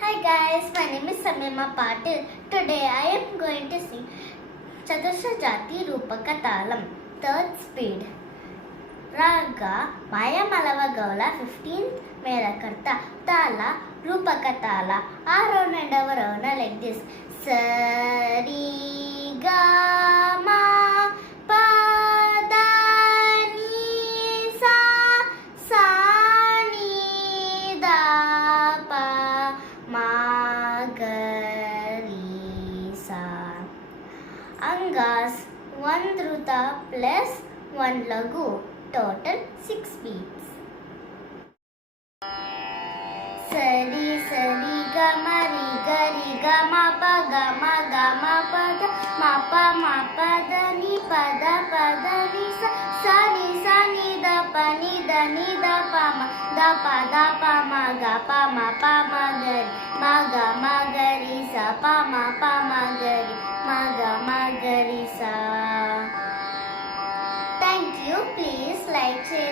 Hi guys, my name is Samima Patil. Today I am going to sing Chatusha Jati Rupaka Talam, third speed. Raga Maya Malava Gaula 15th Melakarta Tala Rupaka Tala. Around and around like this. Sari Ga Ma Pa Da Ni Sa Sa Ni Da Pa Ma Ga Ri Sa. Angas 1 Druta plus 1 Lagu. Total 6 beats. Sari sari ga ma ri ga ma pa ga ma pa da ma pa da ni pa da ni sa ni da pa ni da pa ma ga pa ma ga ri sa pa ma ga ri sa. Thank you. Please like, share.